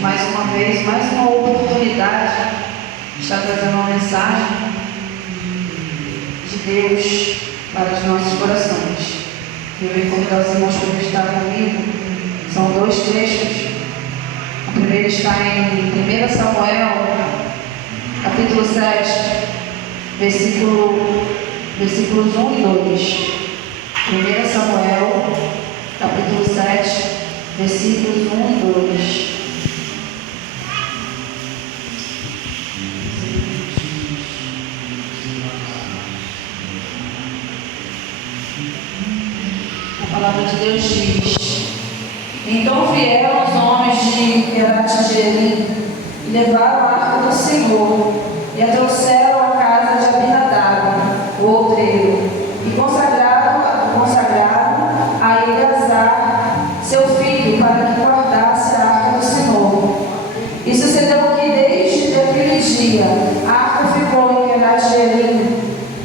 mais uma vez, mais uma oportunidade de estar trazendo uma mensagem de Deus para os nossos corações. Eu vou convidar os irmãos para meditar comigo. São dois textos. O primeiro está em 1 Samuel, capítulo 7, versículos 1 e 2. 1 Samuel, capítulo 7, versículos 1 e 2. A palavra de Deus diz: Então vieram os homens de Querate-Jearim e levaram a arca do Senhor e a trouxeram à casa de Abinadab, o outreiro, e consagraram a Eleazar, seu filho, para que guardasse a arca do Senhor. E sucedeu que desde aquele dia a arca ficou em Querate-Jearim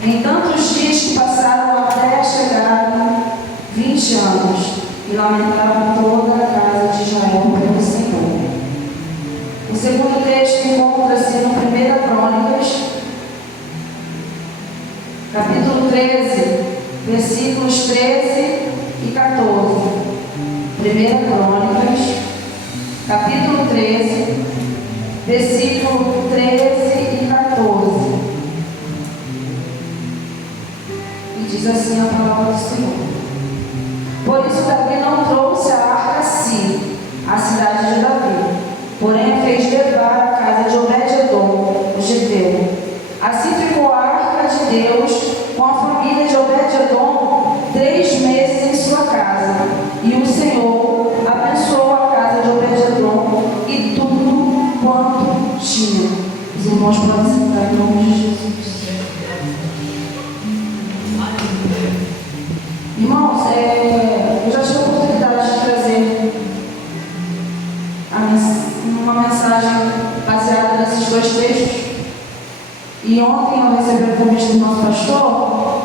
em tantos dias que passaram até chegar 20 anos, e lamentavam toda a casa de Israel pelo Senhor. O segundo texto encontra-se no 1 Crônicas, capítulo 13, versículos 13 e 14. 1 Crônicas, capítulo 13, versículo 13 e 14. E diz assim a palavra do Senhor: Por isso Davi não trouxe a arca a si, a cidade de Davi, porém a fez levar à casa de Obed-edom, o geteu. Assim ficou a arca de Deus com a família de Obed-edom 3 meses em sua casa. E o Senhor abençoou a casa de Obed-edom e tudo quanto tinha. Os irmãos podem sentar em nome de Jesus. Irmãos, eu já tive a oportunidade de trazer uma mensagem baseada nesses dois textos. E ontem eu recebi o convite do nosso pastor,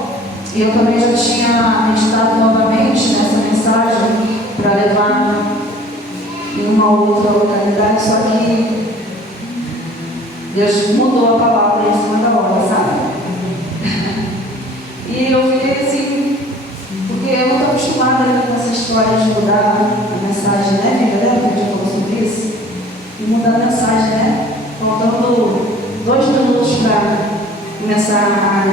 e eu também já tinha meditado novamente nessa mensagem para levar em uma outra localidade, só que Deus mudou a palavra em cima da hora, sabe? E eu fiquei assim, porque eu não estou acostumada com essa história de mudar a mensagem, né? Lembra que a gente falou sobre isso? E mudar a mensagem, né? Faltando 2 minutos para começar a...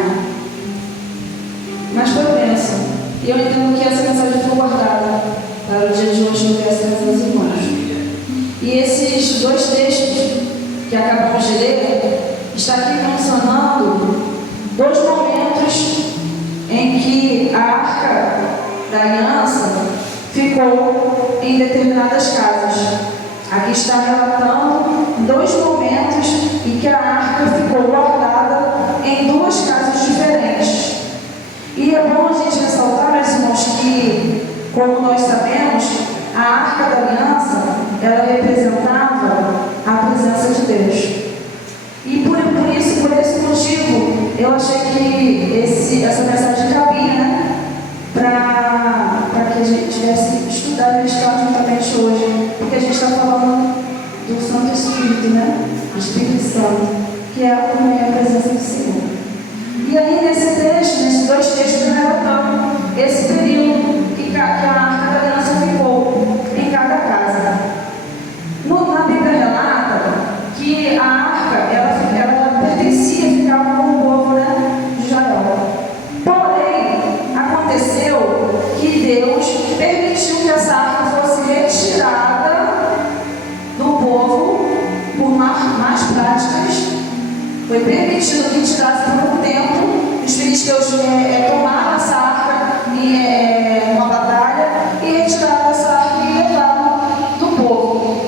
Mas foi bênção. E eu entendo que essa mensagem foi guardada para o dia de hoje no verso dos irmãos. E esses dois textos que acabamos de ler está aqui mencionando 2 momentos em que a arca da aliança ficou em determinadas casas. Aqui está relatando 2 momentos em que a arca ficou guardada em 2 casas diferentes. E é bom a gente ressaltar, meus irmãos, que, como nós sabemos, a arca da aliança, ela representava a presença de Deus. E por esse motivo, eu achei que essa mensagem cabia, né? Para que a gente tivesse estudado e meditado juntamente hoje. Porque a gente está falando do Santo Espírito, né? O Espírito Santo, que é a presença do Senhor. E aí, nesses 2 textos, relatando esse período que a arca da aliança ficou em cada casa. Na Bíblia relata que a arca, ela pertencia, ficava com o povo, né, de Israel. Porém, aconteceu que Deus permitiu que essa arca fosse retirada do povo por más práticas. Foi permitido que tirasse por um tempo. Os filisteus tomaram essa arca em uma batalha e retiraram essa arca e levaram do povo.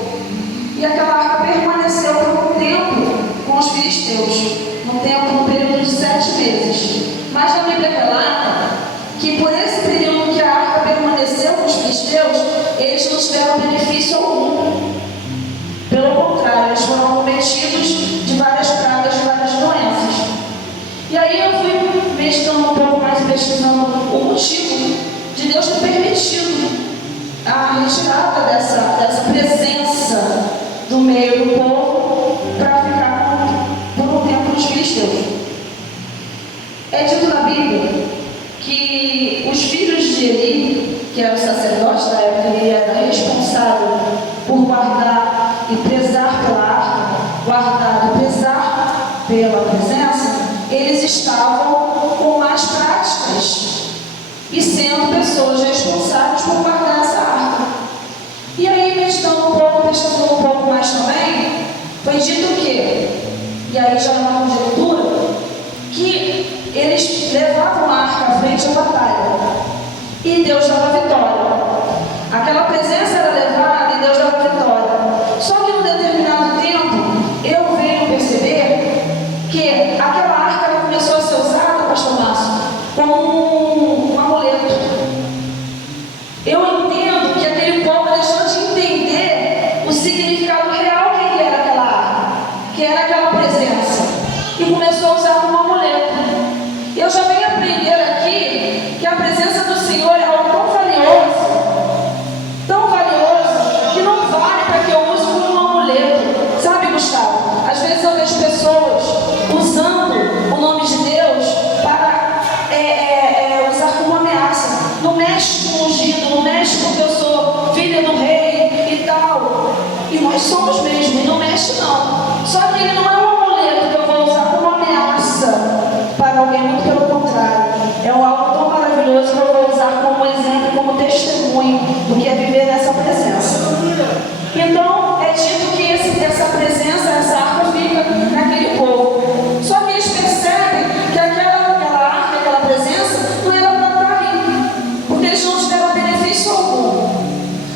E aquela arca permaneceu por um tempo com os filisteus, no período de 7 meses. Mas a Bíblia relata que por esse período que a arca permaneceu com os filisteus, eles não tiveram benefício algum. Pelo contrário, eles foram cometidos de várias pragas, de várias doenças. E aí eu fui meditando um pouco mais estavam com más práticas e sendo pessoas responsáveis por guardar essa arca. E aí, meditando um pouco, pesquisando um pouco mais também, foi dito que, e aí já é uma conjectura, que eles levavam a arca à frente à batalha e Deus dava vitória. Aquela presença era levada e Deus dava vitória. Só que num determinado tempo, eu venho perceber que aquela arca ela começou a ser usada, pastor Márcio, como um amuleto. Eu entendo que aquele povo deixou de entender o significado real que era aquela arca, que era aquela presença, e começou a usar como amuleto. Eu já venho aprender aqui que a presença do Senhor é algo tão valioso, que não vale para que eu use como um amuleto. Sabe, Gustavo? Às vezes eu vejo pessoas usando o nome de Deus para usar como ameaça. Não mexe com o ungido, não mexe porque eu sou filha do rei e tal. E nós somos mesmo, e não mexe não. Só que ele não é um amuleto que eu vou usar como ameaça para alguém, muito pelo contrário. É algo tão maravilhoso que eu vou usar como exemplo, como testemunho do que é viver nessa presença. Então, é dito que essa presença, essa arca fica naquele povo. Só que eles percebem que aquela arca, aquela presença, não era para estar ali, porque eles não tiveram benefício algum.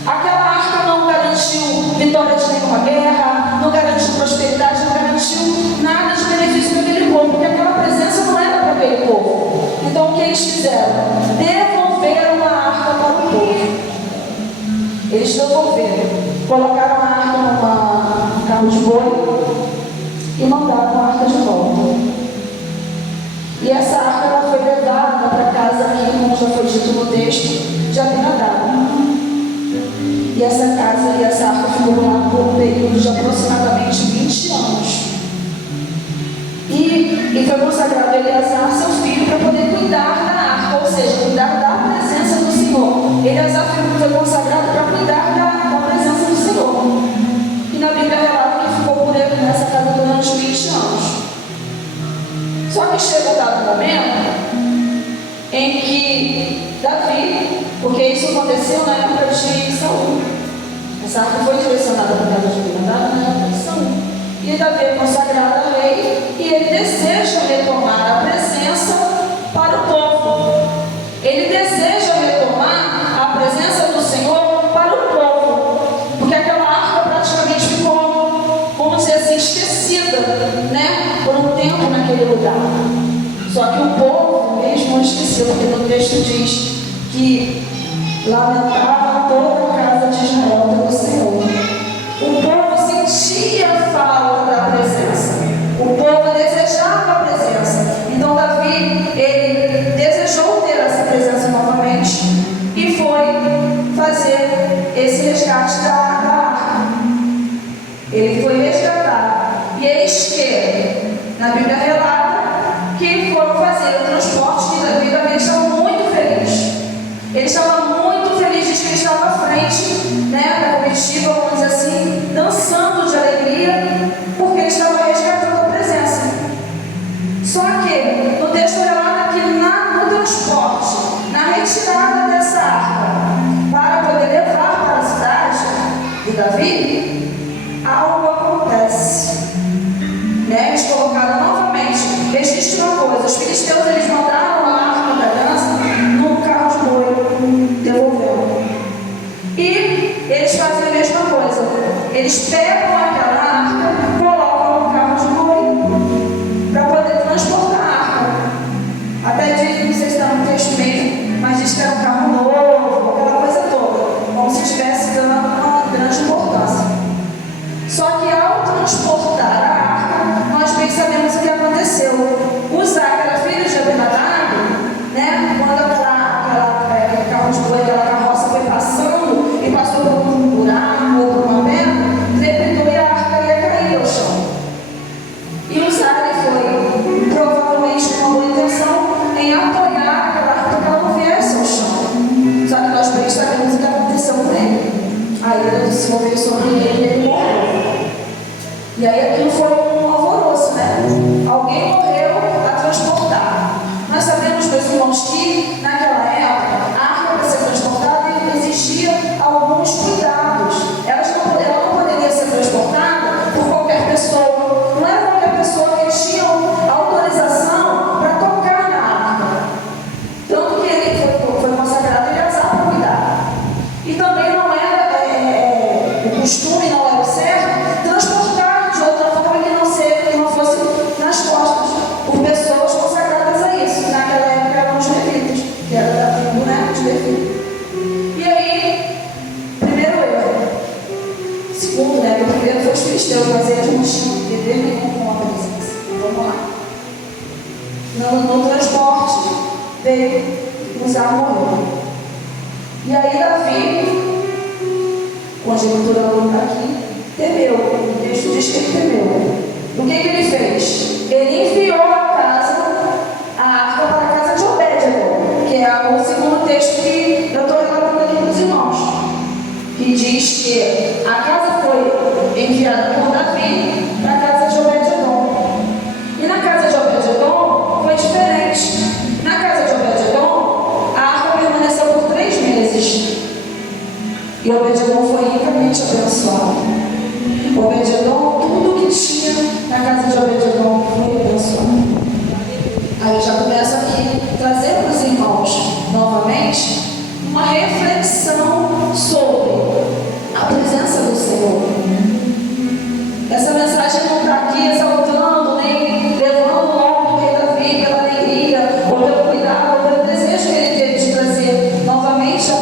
Aquela arca não garantiu vitória de nenhuma guerra, não garantiu prosperidade, não garantiu nada de benefício para aquele povo, porque aquela presença não era para aquele povo. Então, o que eles fizeram? Devolveram a arca para o povo. Eles devolveram. Colocaram a arca num carro de boi e mandaram a arca de volta. E essa arca ela foi levada para casa aqui, como já foi dito no texto, de Abinadab. E essa casa e essa arca ficou lá por um período de aproximadamente 20 anos. E foi consagrado Eleazar, seu filho, para poder cuidar da arca, ou seja, cuidar da presença do Senhor. Eleazar foi consagrado para cuidar da presença do Senhor. E na Bíblia relata que ficou por ele nessa casa durante 20 anos. Só que chega um dado momento em que Davi, porque isso aconteceu na época de Saul. Essa arca foi direcionada para a casa de Abinadab na época de Saul. E Davi é consagrado a rei e ele deseja retomar a presença para o povo. Ele deseja retomar a presença do Senhor para o povo, porque aquela arca praticamente ficou, vamos dizer assim, esquecida, né, por um tempo naquele lugar. Só que o povo mesmo não esqueceu, porque no texto diz que lamentava toda a casa de Israel pelo Senhor. O povo sentia falta da presença. O povo desejava a presença. Então Davi, ele desejou ter essa presença novamente e foi fazer esse resgate da arca. Ele foi resgatar. E eis que, na Bíblia relata, que foram fazer o transporte que Davi estava muito feliz. Ele estava muito feliz de que ele estava à frente, né, da comitiva, vamos dizer assim, dançando de alegria, porque ele estava resgatando a presença. Só que no texto relata que no transporte, na retirada dessa arca, para poder levar para a cidade de Davi, algo acontece. Né? Eles colocaram novamente, existe uma coisa, os filisteus eles mandaram a arca da dança num carro de boi, devolveram. E eles fazem a mesma coisa, eles pegam aquela arca, colocam no carro de boi para poder transportar a arca. Até diz, não sei se está no texto mesmo, mas diz que era um carro novo, aquela coisa toda, como se estivesse dando uma grande importância. Só que ao transportar a arca, nós bem sabemos o que aconteceu. Uzá, que era filho de Abinadab, né, quando aquele carro de boi, aquela carroça foi passando e passou por um buraco ou por uma pedra, trepinou e a arca ia cair ao chão. E Uzá foi provavelmente com uma boa intenção em apoiar aquela arca para que ela não viesse ao chão. Só que nós bem sabemos o que aconteceu com ele. A ira do Senhor veio sobre ele e ele morreu. E aí aquilo foi um alvoroço, né? Alguém morreu a transportar meus irmãos, que naquela época, a arca para ser transportada existia alguns cuidados. Ela não poderia ser transportada por qualquer pessoa. Não era qualquer pessoa que tinha autorização para tocar na arca. Tanto que ele foi consagrado Eleazar para cuidar. E também não era o costume, não era o certo, transportar de outra forma que não fosse nas costas, por pessoas consagradas a isso. Naquela época eram os levitas, que era da tribo, né, de Levi. E aí, primeiro erro. Segundo, né, o primeiro foi os filisteus, mas eles não tinham dever nenhum com a presença. Vamos lá. No transporte, veio usar morreu. E aí Davi, conjecturando aqui, temeu. O texto diz que ele temeu. O que ele fez? Ele enviou a arca para a casa de Obed-edom, que é o segundo texto que eu estou relatando aqui para os irmãos, que diz que a casa foi enviada por Davi para a casa de Obed-edom. E na casa de Obed-edom foi diferente. Na casa de Obed-edom, a arca permaneceu por 3 meses. E Obed-edom foi ricamente abençoado. Obed-edom, tudo que tinha na casa de Obed-edom foi abençoado. Aí eu já começo aqui a trazer para os irmãos, novamente, uma reflexão sobre a presença do Senhor. Essa mensagem não está aqui exaltando, nem levando o nome do rei Davi pela alegria, ou pelo cuidado, ou pelo desejo que ele teve de trazer novamente a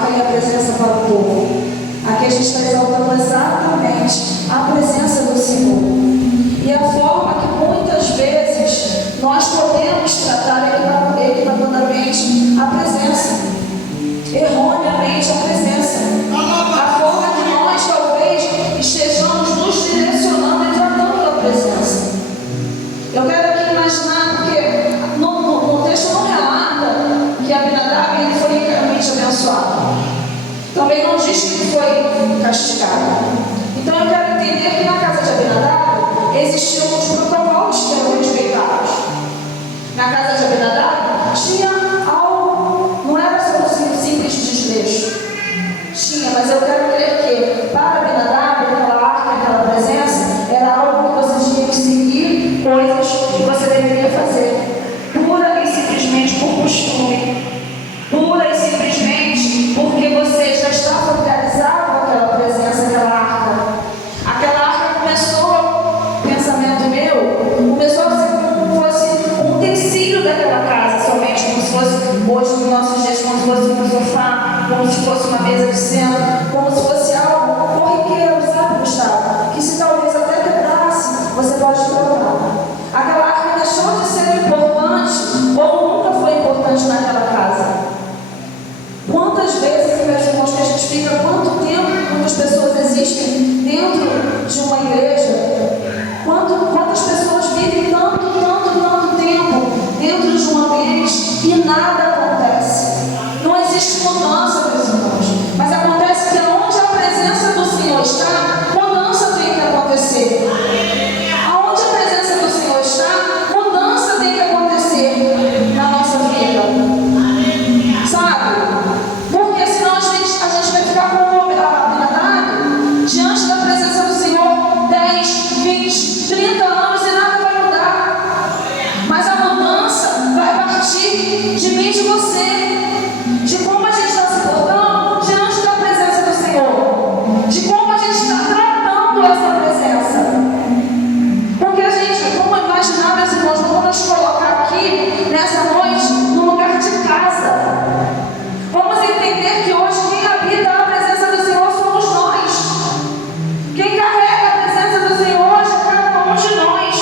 arca e a presença para o povo. Aqui a gente está exaltando exatamente a presença do Senhor. E a forma que muitas vezes nós podemos tratar equivocadamente a presença, erroneamente a presença. A forma que nós talvez estejamos nos direcionando e tratando a presença. Eu quero aqui imaginar, porque no texto não relata que Abinadab ele foi ricamente abençoado. Também não diz que ele foi castigado. Então eu quero entender que na casa de Abinadab existiam os protocolos que eram respeitados. Na casa de Abinadab tinha algo, não era só um simples desleixo. Tinha, mas eu quero crer que para Abinadab, aquela arca, aquela presença, era algo que você tinha que seguir, coisas que você deveria fazer, pura e simplesmente por costume, pura e simplesmente porque você já está familiarizado com aquela presença, aquela arca. Aquela arca começou, pensamento meu, começou a ser como se fosse um utensílio daquela casa, somente como se fosse, hoje nos nossos dias, como se fosse um sofá, como se fosse uma mesa de centro, como se fosse algo corriqueiro, sabe, Gustavo? Que se talvez até quebrasse, você pode trocar. Aquela arca deixou de ser importante, ou nunca foi importante naquela casa. Quantas vezes, meus irmãos, que a gente fica, quanto tempo, quantas pessoas existem dentro de uma igreja, quantas pessoas vivem tanto tempo dentro de um ambiente e nada acontece. Não existe mudança, meus irmãos, mas acontece que onde a presença do Senhor está, mudança tem que acontecer. Aonde a presença do Senhor está, mudança tem que acontecer na nossa vida. Sabe? Porque senão a gente vai ficar como Abinadab diante da presença do Senhor 10, 20, 30 anos e nada vai mudar. Mas a mudança vai partir de mim e de você, de como a gente está se portando diante da presença do Senhor, de como a gente está tratando essa presença. Porque a gente, como imaginar, meus irmãos, vamos nos colocar aqui nessa noite no lugar de casa. Vamos entender que hoje quem habita a presença do Senhor somos nós. Quem carrega a presença do Senhor hoje é cada um de nós.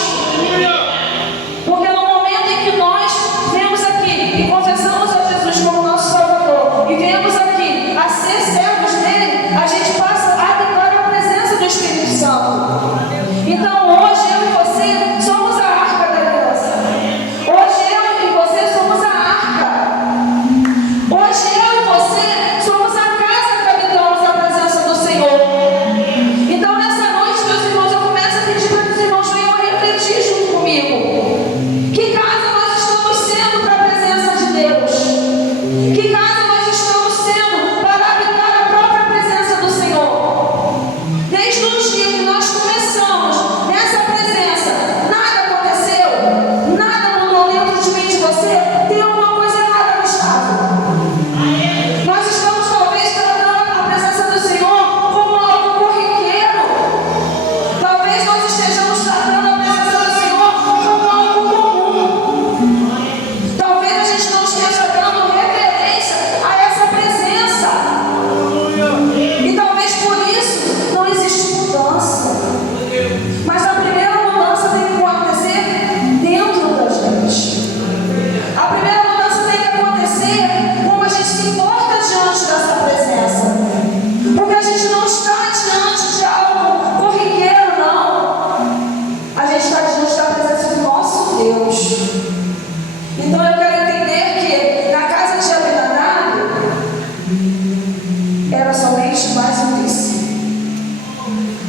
Porque no momento em que nós vemos aqui e confessamos a Jesus como nosso Salvador e viemos aqui a ser servos dele, a gente passa a habitar a presença do Espírito Santo. Então hoje eu e você somos a arca da aliança. Hoje eu e você somos a arca. Hoje eu e você somos a casa que habitamos a presença do Senhor. Então nessa noite, meus irmãos, eu começo a pedir para que os irmãos venham refletir junto comigo. Que casa nós estamos sendo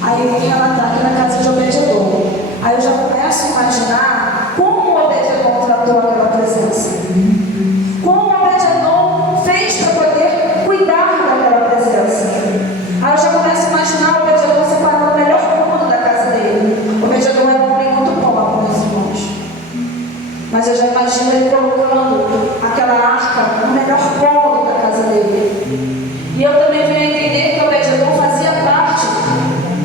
Aí eu vou relatar aqui na casa de Obed-edom. Aí eu já começo a imaginar como Obed-edom tratou aquela presença. Como Obed-edom fez para poder cuidar daquela presença. Aí eu já começo a imaginar Obed-edom separando o melhor cômodo da casa dele. Obed-edom era um homem muito pobre, meus irmãos. Mas eu já imagino ele colocando aquela arca no melhor cômodo da casa dele. E eu também venho entender que Obed-edom fazia parte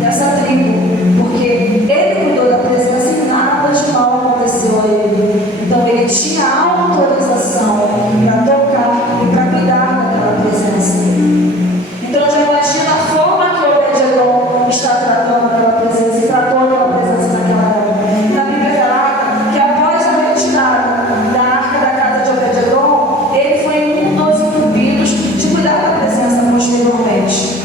dessa tribo, porque ele cuidou da presença e nada de mal aconteceu a ele. Então ele tinha autorização para tocar e para cuidar daquela presença. Então eu já imagino a forma que Obed-edom está tratando aquela presença e tratou aquela presença naquela época. Na Bíblia relata que após a retirada da arca da casa de Obed-edom, ele foi um dos incumbidos de cuidar da presença posteriormente.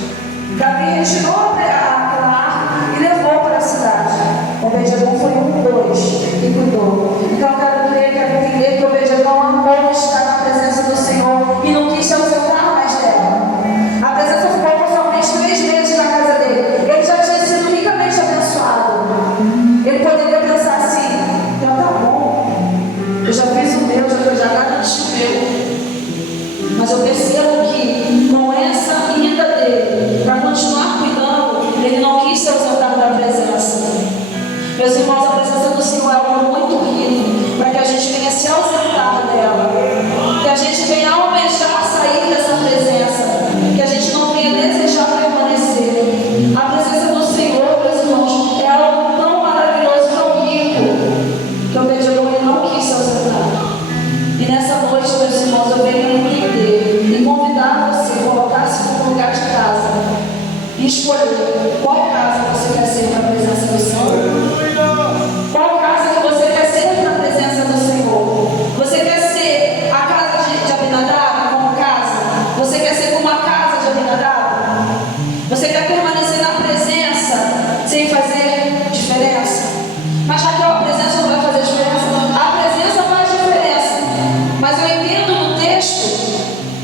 Davi retirou aquela arca e levou para a cidade. Obed-edom foi um dos que cuidou. Então eu quero entender que Obed-edom amou estar na presença do Senhor e não quis se ausentar mais dela. A presença ficou somente 3 meses na casa dele. Ele já tinha sido ricamente abençoado. Ele poderia pensar assim: então tá bom, eu já fiz o meu, já garanti o meu. Mas eu percebo que com essa ida dele para continuar cuidando, ele não quis se ausentar da presença. Meus irmãos, a presença do Senhor é algo muito rico para que a gente venha se ausentar dela, que a gente venha almejar sair dessa presença, que a gente não venha desejar permanecer. A presença do Senhor, meus irmãos, é algo tão maravilhoso, tão rico, que o Obed-edom não quis se ausentar. E nessa noite, meus irmãos, eu venho entender e convidar você a colocar-se no lugar de casa e escolher qual casa você quer ser na presença do Senhor. Qual casa que você quer ser na presença do Senhor? Você quer ser a casa de Abinadab como casa? Você quer ser como a casa de Abinadab? Você quer permanecer na presença sem fazer diferença? Mas já que a presença não vai fazer diferença, a presença faz diferença. Mas eu entendo no texto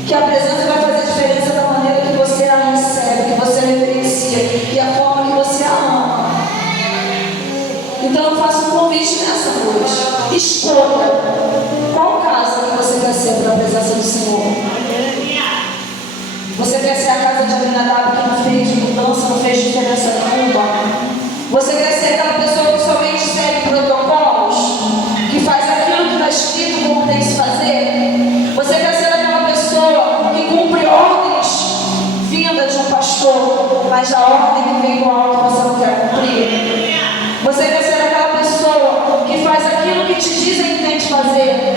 que a presença vai fazer diferença da maneira que você a recebe, que você a reverencia e a forma que você a ama. Então eu faço um convite nessa noite: escolha qual casa que você quer ser para a presença do Senhor. Você quer ser a casa de Abinadab que não fez mudança, não fez diferença nenhuma? Você quer ser aquela pessoa que somente segue protocolos, que faz aquilo que está escrito como tem que se fazer? Você quer ser aquela pessoa que cumpre ordens vindas de um pastor, mas a ordem que vem do alto você não quer cumprir? Você quer ser aquela pessoa que faz aquilo que te dizem que tem que fazer,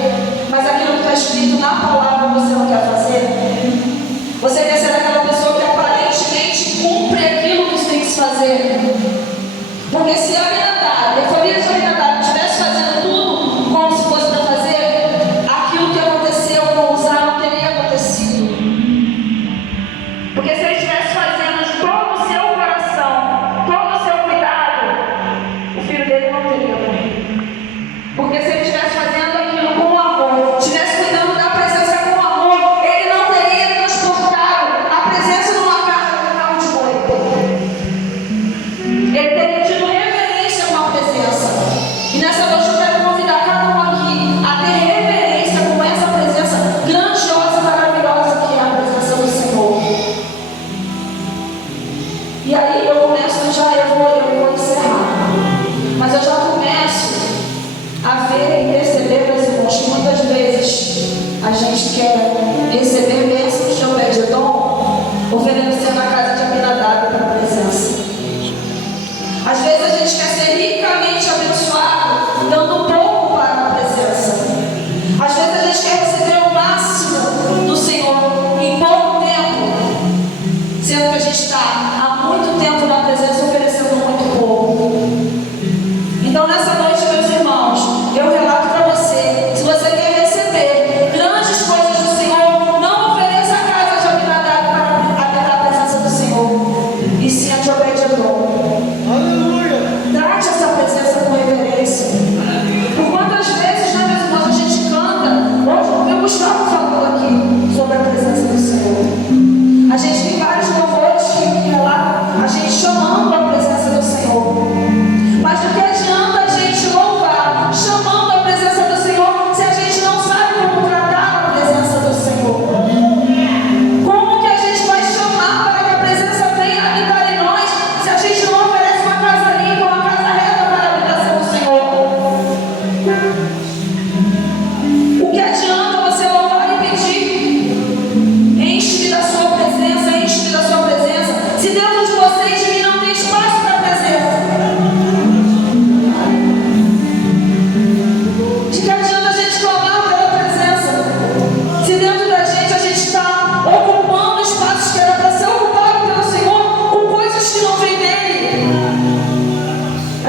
mas aquilo que está escrito na palavra você não quer fazer? Você quer ser aquela pessoa que aparentemente cumpre aquilo que tem que se fazer? Porque se Abinadab, a família de Abinadab, estivesse fazendo tudo como se fosse para fazer, aquilo que aconteceu com Uzá não teria acontecido. Porque se ele estivesse fazendo de todo o seu coração, todo o seu cuidado, o filho dele não teria morrido. Porque se ele estivesse fazendo aquilo com amor, estivesse cuidando da presença com amor, ele não teria transportado a presença numa carga de carro de boi. Ele teria tido reverência com a presença.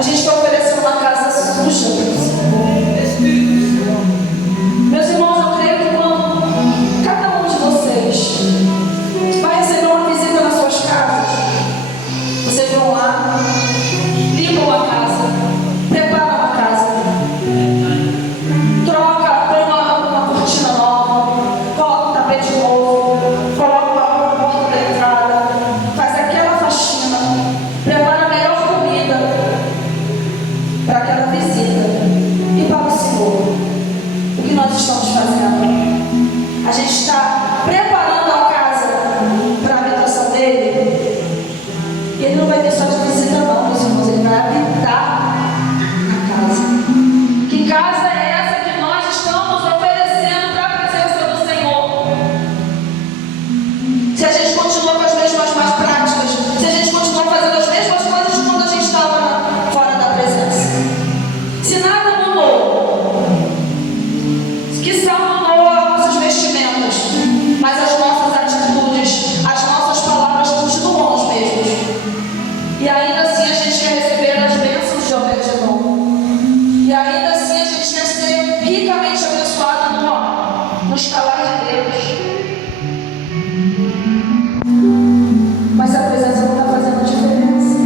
A gente está oferecendo uma casa suja para o Senhor. Meus irmãos, eu creio que quando cada um de vocês vai receber uma visita nas suas casas, vocês vão lá, limpam a casa, preparam a casa, troca, põe uma cortina nova, coloca um tapete novo, coloca uma porta da entrada, faz aquela faxina, prepara a melhor comida para aquela visita e para o Senhor. O que nós estamos fazendo? A gente está preparando a casa para a habitação dele. E ele não vai ter só de visita não, meus irmãos, ele vai habitar na casa. Que casa é essa que nós estamos oferecendo para a presença do Senhor? Se a gente continua com as mesmas más práticas, se a gente continua fazendo as mesmas coisas quando a gente estava fora da presença, se nada mudou, que só mudou as nossas vestimentas, mas as nossas atitudes, as nossas palavras continuam as mesmas. E ainda assim a gente quer receber as bênçãos de Obed-Edom. E ainda assim a gente quer ser ricamente abençoado no escalar de Deus. Mas a presença não está fazendo diferença.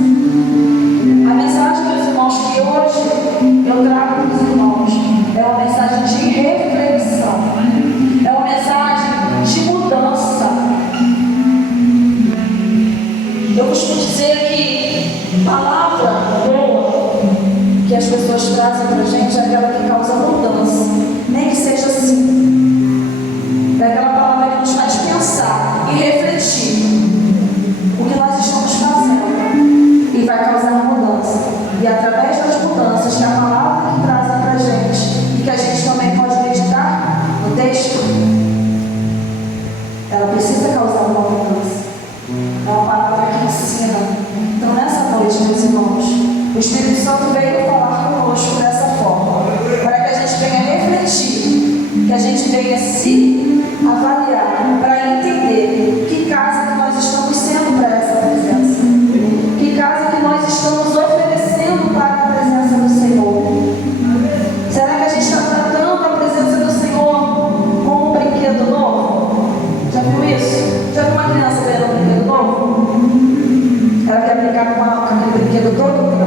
A mensagem, meus irmãos, que hoje eu trago para os irmãos é uma mensagem de reflexão. É uma mensagem de mudança. Eu costumo dizer que palavra boa que as pessoas trazem para a gente é aquela que causa mudança, nem que seja assim. É aquela palavra que nos faz pensar e refletir o que nós estamos fazendo e vai causar mudança. E através das mudanças que a palavra que trazem para a gente e que a gente também pode meditar no texto, ela precisa causar uma mudança. É uma palavra que ensina. Então nessa noite, meus irmãos, o Espírito Santo veio falar conosco dessa forma, para que a gente venha refletir, que a gente venha se avaliar, para entender que casa que nós estamos sendo para essa presença, que casa que nós estamos oferecendo para a presença do Senhor. Será que a gente está tratando a presença do Senhor como um brinquedo novo? Já viu isso? Já viu uma criança ganhando um brinquedo novo? Ela quer brincar com aquele brinquedo todo o tempo.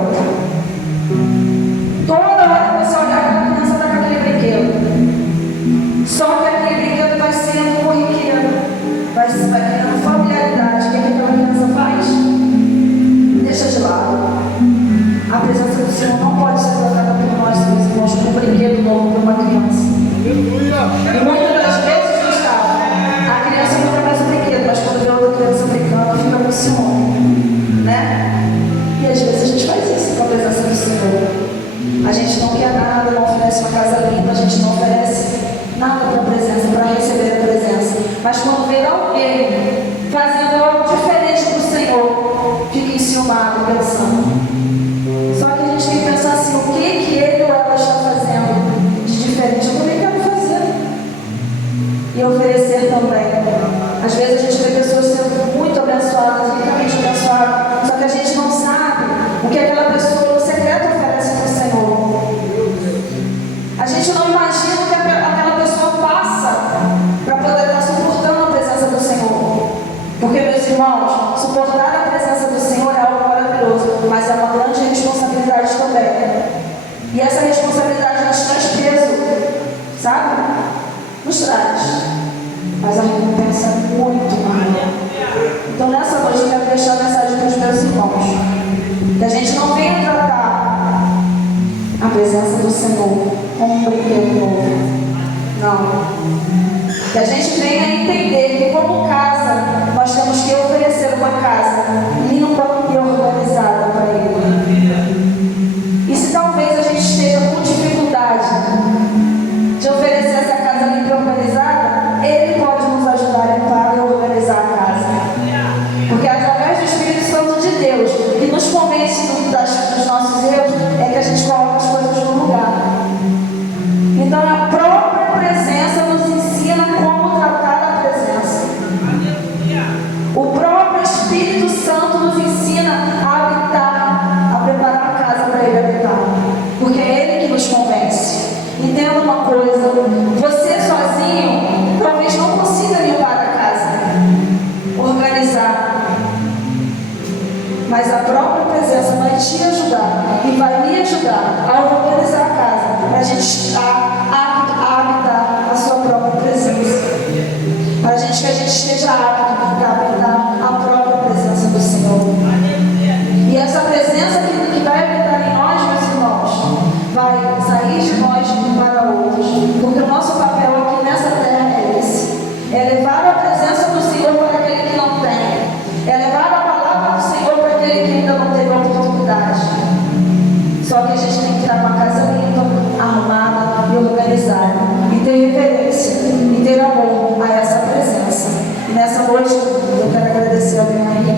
Toda hora que você olhar para a criança, está com aquele brinquedo. Só que aquele brinquedo vai sendo corriqueiro, vai criando familiaridade. O que aquela criança faz? Deixa de lado. A presença do Senhor não pode ser tratada por nós, meus irmãos, como um brinquedo novo para uma criança. E muitas das vezes não está. A criança não é mais um brinquedo, mas quando vê outra criança brincando, fica com ciúme, né? E às vezes a gente faz isso com a presença do Senhor. A gente não quer nada, não oferece uma casa limpa, a gente não oferece nada para a presença, para receber a presença. Mas quando vê alguém fazendo algo diferente para o Senhor, fica enciumado, pensando. Só que a gente tem que pensar assim, o que ele ou ela está fazendo de diferente? Eu também quero fazer. E oferecer também. Às vezes a gente vê pessoas sendo muito abençoadas, ricamente abençoadas, só que a gente não sabe o que aquela pessoa no secreto oferece para o Senhor. A gente não imagina o que aquela pessoa passa para poder estar suportando a presença do Senhor. Porque, meus irmãos, suportar a presença do Senhor é algo maravilhoso, mas é uma grande responsabilidade também. E essa responsabilidade nos traz peso, sabe? Nos traz. Mas a recompensa é muito maior. Então nessa noite eu quero deixar a mensagem para os meus irmãos. Que a gente não venha tratar a presença do Senhor como um brinquedo novo. Não. Que a gente venha entender que como casa, nós temos que oferecer uma casa limpa e organizada para Ele. E se talvez a gente esteja com dificuldade de oferecer essa casa limpa e organizada, Ele pode nos ajudar a limpar e organizar a casa. Porque através do Espírito Santo de Deus, que nos convence dos nossos erros, é que a gente coloca as coisas no lugar. Então a própria presença nos ensina como tratar a presença. O próprio Espírito Santo nos ensina a habitar, a preparar a casa para Ele te ajudar e vai me ajudar a organizar a casa, para a gente estar apto a habitar a sua própria presença. Para a gente que a gente esteja apto a habitar a própria presença do Senhor. E essa presença que vai habitar em nós, meus irmãos, vai sair de nós para outros. Porque o nosso papel aqui nessa terra é esse: é levar a presença do Senhor para aquele que não tem, é levar a palavra do Senhor para aquele que ainda não teve a oportunidade. Só que a gente tem que estar com a casa limpa, arrumada e organizada, e ter reverência e ter amor a essa presença. E nessa noite eu quero agradecer a minha amiga